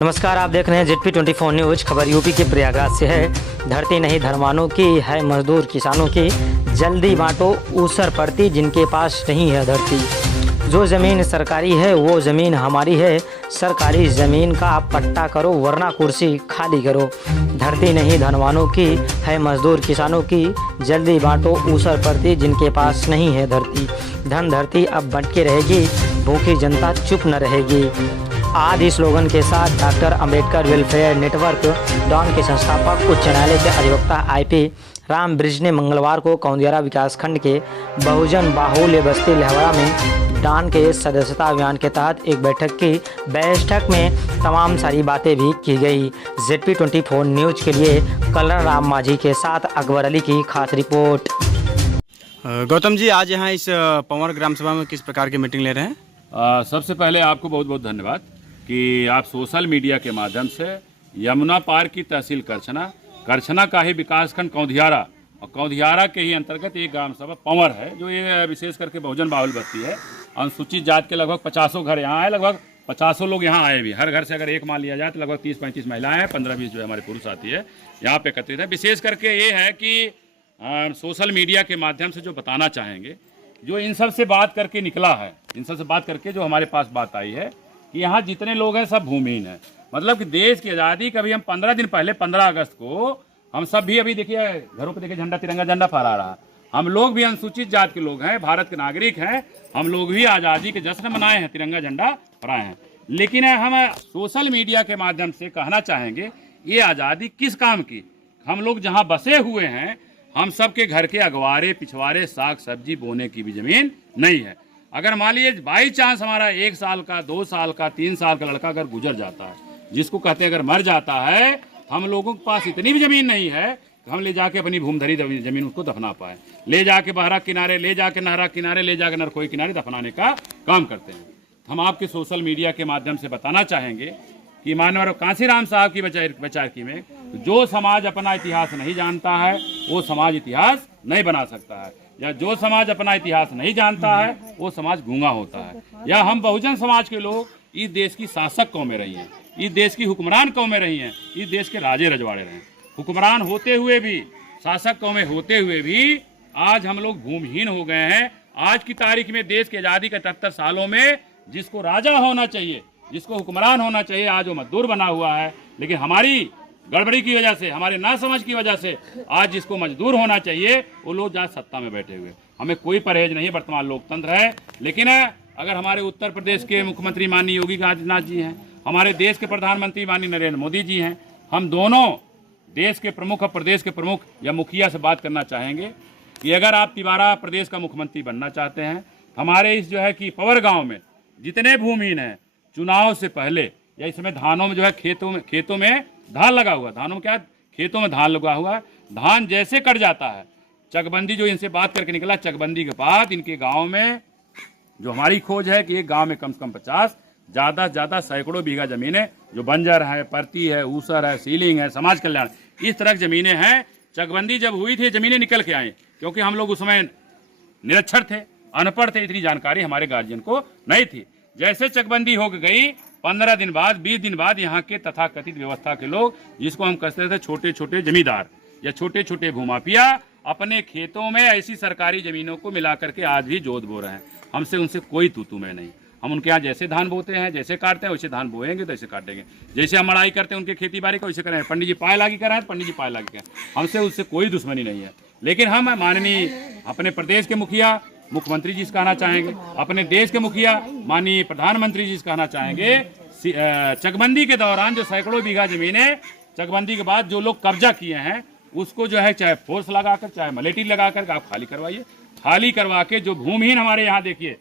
नमस्कार, आप देख रहे हैं ZP24 न्यूज। खबर यूपी के प्रयागराज से है। धरती नहीं धनवानों की है, मजदूर किसानों की। जल्दी बांटो ऊसर पड़ती, जिनके पास नहीं है धरती। जो ज़मीन सरकारी है वो ज़मीन हमारी है। सरकारी ज़मीन का पट्टा करो, वरना कुर्सी खाली करो। धरती नहीं धनवानों की है, मजदूर किसानों की। जल्दी बांटो ऊसर पड़ती, जिनके पास नहीं है धरती। धन धरती अब बंट के रहेगी, भूखी जनता चुप न रहेगी। आदि स्लोगन के साथ डॉक्टर अंबेडकर वेलफेयर नेटवर्क डॉन के संस्थापक, उच्च न्यायालय के अधिवक्ता IP राम ब्रिज ने मंगलवार को कौंदियारा विकासखंड के बहुजन बाहुल्य बस्ती लहवड़ा में डॉन के सदस्यता अभियान के तहत एक बैठक में तमाम सारी बातें भी की गई। ZP24 न्यूज के लिए कलर राम माझी के साथ अकबर अली की खास रिपोर्ट। गौतम जी, आज यहाँ इस पंवर ग्राम सभा में किस प्रकार की मीटिंग ले रहे हैं? सबसे पहले आपको बहुत बहुत धन्यवाद कि आप सोशल मीडिया के माध्यम से यमुना पार की तहसील करछना का ही विकासखंड कौंधियारा और कौंधियारा के ही अंतर्गत एक ग्राम सभा पंवर है, जो ये विशेष करके बहुजन बाहुल बस्ती है। अनुसूचित जात के लगभग 50 घर यहाँ है, लगभग 50 लोग यहाँ आए भी। हर घर से अगर एक मान लिया जाए तो लगभग 30-35 महिलाएं हैं, 15-20 जो है हमारे पुरुष साथी है यहाँ पे एकत्रित है। विशेष करके ये है कि सोशल मीडिया के माध्यम से जो बताना चाहेंगे, जो इन सब से बात करके निकला है, इन सब से बात करके जो हमारे पास बात आई है कि यहाँ जितने लोग हैं सब भूमिहीन हैं। मतलब कि देश की आज़ादी का भी हम 15 दिन पहले 15 अगस्त को हम सब भी अभी देखिए घरों पे देखिए झंडा, तिरंगा झंडा फहरा रहा। हम लोग भी अनुसूचित जात के लोग हैं, भारत के नागरिक हैं, हम लोग भी आज़ादी के जश्न मनाए हैं, तिरंगा झंडा फहराए हैं। लेकिन हम सोशल मीडिया के माध्यम से कहना चाहेंगे ये आज़ादी किस काम की। हम लोग जहाँ बसे हुए हैं, हम सब के घर के अगवारे पिछवारे साग सब्जी बोने की भी ज़मीन नहीं है। अगर मान लीजिए बाई चांस हमारा 1 साल का, 2 साल का, 3 साल का लड़का अगर गुजर जाता है, जिसको कहते हैं अगर मर जाता है, हम लोगों के पास इतनी भी ज़मीन नहीं है कि हम ले जाके अपनी भूमधरी ज़मीन उसको दफना पाए। ले जाके बहरा किनारे, ले जाके नहरा किनारे, ले जाके नरकोई किनारे दफनाने का काम करते हैं। हम आपके सोशल मीडिया के माध्यम से बताना चाहेंगे कि माननीय कांसीराम साहब की बचारकी में जो समाज अपना इतिहास नहीं जानता है वो समाज इतिहास नहीं बना सकता है, या जो समाज अपना इतिहास नहीं जानता है वो समाज गूंगा होता है। या हम बहुजन समाज के लोग इस देश की शासक कौमें रही हैं, इस देश की हुक्मरान कौमें रही हैं, इस देश के राजे रजवाड़े रहे। हुक्मरान होते हुए भी, शासक कौमें होते हुए भी आज हम लोग भूमिहीन हो गए हैं। आज की तारीख में देश की आज़ादी के 73 सालों में जिसको राजा होना चाहिए, जिसको हुक्मरान होना चाहिए, आज वो मजदूर बना हुआ है। लेकिन हमारी गड़बड़ी की वजह से, हमारे नासमझ की वजह से आज जिसको मजदूर होना चाहिए वो लोग आज सत्ता में बैठे हुए। हमें कोई परहेज नहीं, वर्तमान लोकतंत्र है। लेकिन अगर हमारे उत्तर प्रदेश के मुख्यमंत्री माननीय योगी आदित्यनाथ जी हैं, हमारे देश के प्रधानमंत्री माननीय नरेंद्र मोदी जी हैं, हम दोनों देश के प्रमुख और प्रदेश के प्रमुख या मुखिया से बात करना चाहेंगे कि अगर आप तिबारा प्रदेश का मुख्यमंत्री बनना चाहते हैं, हमारे इस जो है कि पवर गाँव में जितने भूमिहीन हैं, चुनाव से पहले या इस समय धानों में जो है खेतों में धान लगा हुआ, धानों में क्या खेतों में धान लगा हुआ, धान जैसे कट जाता है, चकबंदी जो इनसे बात करके निकला, चकबंदी के बाद इनके गांव में जो हमारी खोज है कि एक गांव में कम से कम 50, ज़्यादा से ज़्यादा सैकड़ों बीघा ज़मीनें जो बंजर है, परती है, ऊसर है, सीलिंग है, समाज कल्याण, इस तरह की ज़मीनें हैं। चकबंदी जब हुई थी ज़मीनें निकल के आई, क्योंकि हम लोग उस समय निरक्षर थे, अनपढ़ थे, इतनी जानकारी हमारे गार्जियन को नहीं थी। जैसे चकबंदी हो गई, 15 दिन बाद, 20 दिन बाद यहाँ के तथाकथित व्यवस्था के लोग, जिसको हम कहते थे छोटे छोटे जमींदार या छोटे छोटे भूमाफिया, अपने खेतों में ऐसी सरकारी जमीनों को मिला करके आज भी जोत बो रहे हैं। हमसे उनसे कोई तू में नहीं। हम उनके यहाँ जैसे धान बोते हैं, जैसे काटते हैं वैसे धान बोएंगे तो ऐसे काटेंगे। जैसे हम मड़ाई करते हैं उनके खेती बाड़ी का वैसे करें। पंडित जी पाए लागी कराएं, पंडित जी पाए लागी करें, हमसे उससे कोई दुश्मनी नहीं है। लेकिन हम माननीय अपने प्रदेश के मुखिया मुख्यमंत्री जी से कहना चाहेंगे, अपने देश के मुखिया माननीय प्रधानमंत्री जी से कहना चाहेंगे, चकबंदी के दौरान जो सैकड़ों बीघा जमीनें चकबंदी के बाद जो लोग कब्जा किए हैं, उसको जो है चाहे फोर्स लगाकर, चाहे मलेटी लगाकर आप खाली करवाइए। खाली करवा के जो भूमिहीन हमारे यहाँ देखिए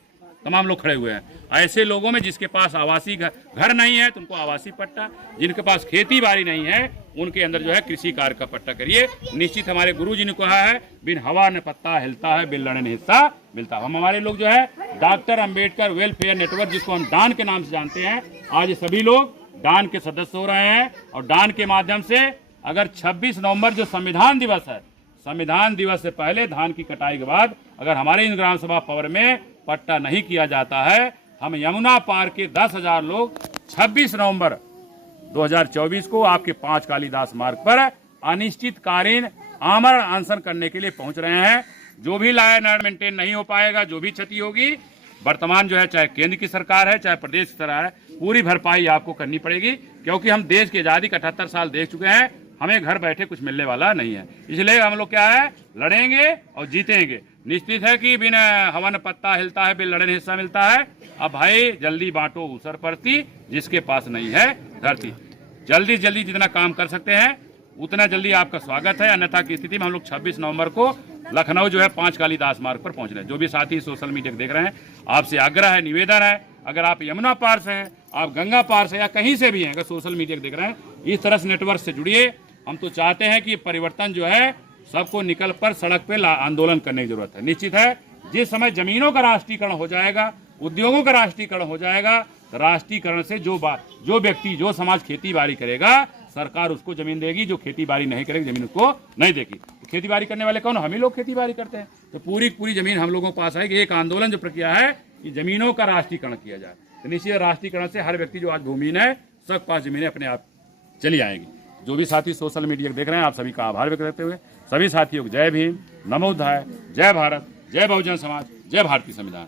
तमाम लोग खड़े हुए हैं, ऐसे लोगों में जिसके पास आवासीय घर नहीं है तो उनको आवासीय पट्टा, जिनके पास खेती बाड़ी नहीं है उनके अंदर जो है कृषि कार्य का पट्टा करिए। निश्चित हमारे गुरु जी ने कहा है, बिन हवा न पत्ता हिलता है, बिन लड़ने हिस्सा मिलता। हम हमारे लोग जो है डॉक्टर अंबेडकर वेलफेयर नेटवर्क, जिसको हम डॉन के नाम से जानते हैं, आज सभी लोग डॉन के सदस्य हो रहे हैं। और डॉन के माध्यम से अगर 26 नवंबर जो संविधान दिवस है, संविधान दिवस से पहले धान की कटाई के बाद अगर हमारे इन ग्राम सभा पवर में पट्टा नहीं किया जाता है, हम यमुना पार के 10,000 लोग 26 नवंबर 2024 को आपके 5 कालिदास मार्ग पर अनिश्चितकालीन आमरण अनशन करने के लिए पहुंच रहे हैं। जो भी लॉ एंड ऑर्डर मेंटेन नहीं हो पाएगा, जो भी क्षति होगी, वर्तमान जो है चाहे केंद्र की सरकार है चाहे प्रदेश की सरकार है, पूरी भरपाई आपको करनी पड़ेगी, क्योंकि हम देश की आज़ादी 78 साल देख चुके हैं। हमें घर बैठे कुछ मिलने वाला नहीं है, इसलिए हम लोग क्या है, लड़ेंगे और जीतेंगे। निश्चित है कि बिना हवन पत्ता हिलता है, बिन लड़ने हिस्सा मिलता है। अब भाई जल्दी बांटो ऊसर परती, जिसके पास नहीं है धरती। जल्दी से जल्दी जितना काम कर सकते हैं उतना जल्दी आपका स्वागत है, अन्यथा की स्थिति में हम लोग 26 नवंबर को लखनऊ जो है 5 कालिदास मार्ग पर पहुंच रहे हैं। जो भी साथी सोशल मीडिया देख रहे हैं, आपसे आग्रह है, निवेदन है, अगर आप यमुना पार से हैं, आप गंगा पार से या कहीं से भी हैं, अगर सोशल मीडिया देख रहे हैं, इस तरह से नेटवर्क से जुड़िए। हम तो चाहते हैं कि परिवर्तन जो है सबको निकल कर सड़क पे आंदोलन करने की जरूरत है। निश्चित है जिस समय जमीनों का राष्ट्रीयकरण हो जाएगा, उद्योगों का राष्ट्रीयकरण हो जाएगा, तो राष्ट्रीयकरण से जो व्यक्ति जो समाज खेती बाड़ी करेगा, सरकार उसको जमीन देगी। जो खेती बाड़ी नहीं करेगी जमीन उसको नहीं देगी। तो खेती बाड़ी करने वाले कौन? हम ही लोग खेती बाड़ी करते हैं। तो पूरी जमीन हम लोगों के पास आएगी। एक आंदोलन जो प्रक्रिया है कि जमीनों का राष्ट्रीयकरण किया जाए। तो निश्चित राष्ट्रीयकरण से हर व्यक्ति जो आज भूमिहीन है, सब पास जमीनें अपने आप चली आएंगी। जो भी साथी सोशल मीडिया देख रहे हैं, आप सभी का आभार व्यक्त करते हुए सभी साथियों को जय भीम, नमो बुद्धाय, जय भारत, जय बहुजन समाज, जय भारतीय संविधान।